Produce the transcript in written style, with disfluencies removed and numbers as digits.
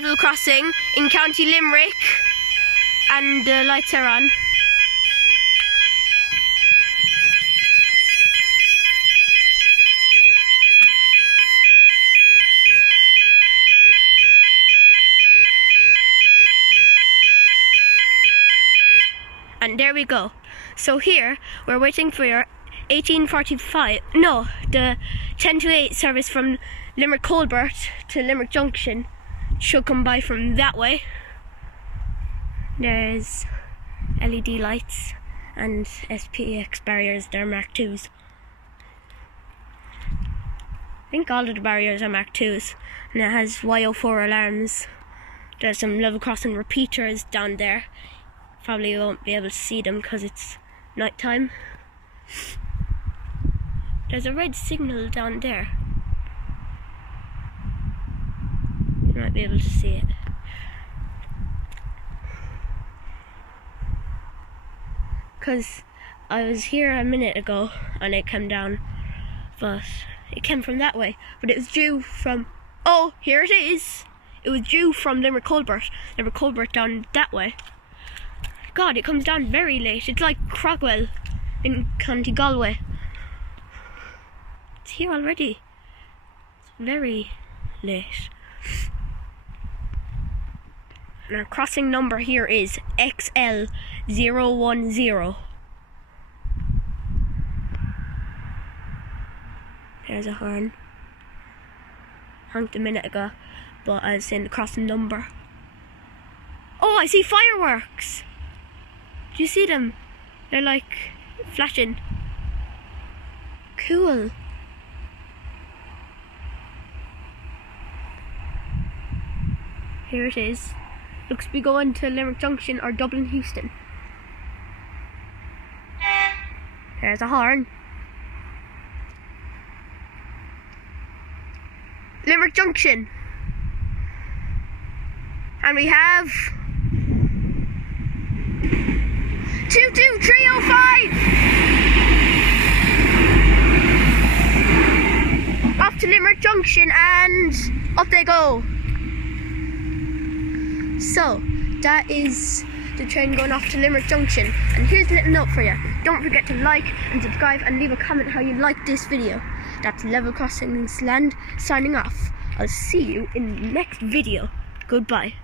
level crossing in County Limerick, and the lights are on. And there we go. So here we're waiting for your 18:45. No, the 10 to 8 service from Limerick Colbert to Limerick Junction should come by from that way. There's LED lights and SPX barriers. They're Mark IIs. I think all of the barriers are Mark IIs, and it has Y04 alarms. There's some level crossing repeaters down there. Probably won't be able to see them because it's night time. There's a red signal down there. You might be able to see it. Because I was here a minute ago and it came down, but it came from that way. But it was due from, oh, here it is. It was due from Limerick Colbert down that way. God, it comes down very late. It's like Crockwell in County Galway. It's here already. It's very late. And our crossing number here is XL010. There's a horn. Honked a minute ago, but I was saying the crossing number. Oh, I see fireworks! Do you see them? They're like flashing. Cool. Here it is. Looks to be going to Limerick Junction or Dublin Houston. There's a horn. Limerick Junction. And we have 22305! Off to Limerick Junction and up they go. So, that is the train going off to Limerick Junction. And here's a little note for you. Don't forget to like and subscribe and leave a comment how you liked this video. That's Level Crossings Land signing off. I'll see you in the next video. Goodbye.